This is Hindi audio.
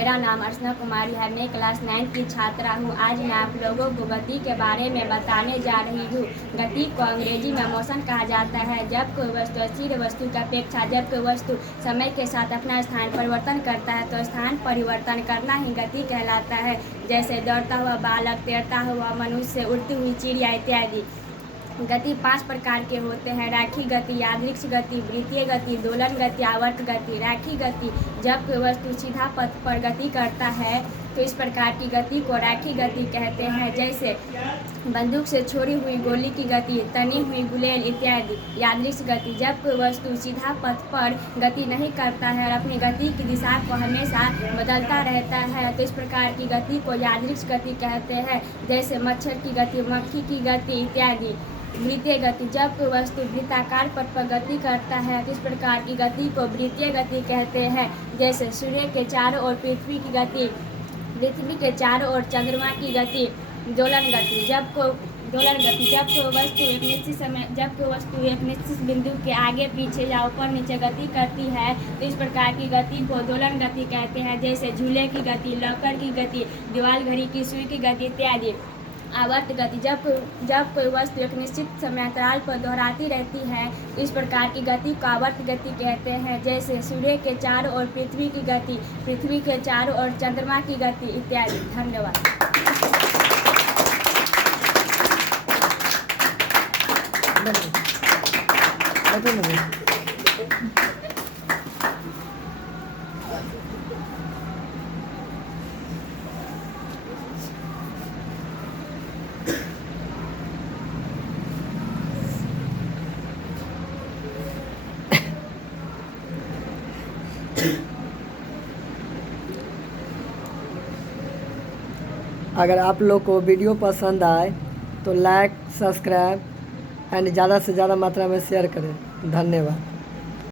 मेरा नाम अर्चना कुमारी है। मैं क्लास 9 की छात्रा हूँ। आज मैं आप लोगों को गति के बारे में बताने जा रही हूँ। गति को अंग्रेजी में मोशन कहा जाता है। जब कोई वस्तु स्थिर वस्तु की अपेक्षा जब कोई वस्तु समय के साथ अपना स्थान परिवर्तन करता है तो स्थान परिवर्तन करना ही गति कहलाता है। जैसे दौड़ता हुआ बालक, तैरता हुआ मनुष्य, उड़ती हुई चिड़िया इत्यादि। गति 5 प्रकार के होते हैं: रैखिक गति, यादृच्छिक गति, वृत्तीय गति, दोलन गति, आवर्त गति। रैखिक गति जब कोई वस्तु सीधा पथ पर गति करता है तो इस प्रकार की गति को रैखिक गति कहते हैं। जैसे बंदूक से छोड़ी हुई गोली की गति, तनी हुई गुलेल इत्यादि। यादृच्छिक गति जब कोई वस्तु सीधा पथ पर गति नहीं करता है और अपनी गति की दिशा को हमेशा बदलता रहता है तो इस प्रकार की गति को यादृच्छिक गति कहते हैं। जैसे मच्छर की गति, मक्खी की गति इत्यादि। वृत्तीय गति जब कोई वस्तु वृत्ताकार पथ पर गति करता है तो इस प्रकार की गति को वृत्तीय गति कहते हैं। जैसे सूर्य के चारों ओर पृथ्वी की गति, पृथ्वी के चारों ओर चंद्रमा की गति। दोलन गति जब कोई वस्तु एक निश्चित बिंदु के आगे पीछे या ऊपर नीचे गति करती है तो इस प्रकार की गति को दोलन गति कहते हैं। जैसे झूले की गति, लॉकर की गति, दीवार घड़ी की सुई की गति इत्यादि। आवर्त गति जब कोई वस्तु एक निश्चित समयांतराल पर दोहराती रहती है इस प्रकार की गति को आवर्त गति कहते हैं। जैसे सूर्य के चारों ओर पृथ्वी की गति, पृथ्वी के चारों ओर चंद्रमा की गति इत्यादि। धन्यवाद। अगर आप लोग को वीडियो पसंद आए तो लाइक, सब्सक्राइब एंड ज़्यादा से ज़्यादा मात्रा में शेयर करें। धन्यवाद।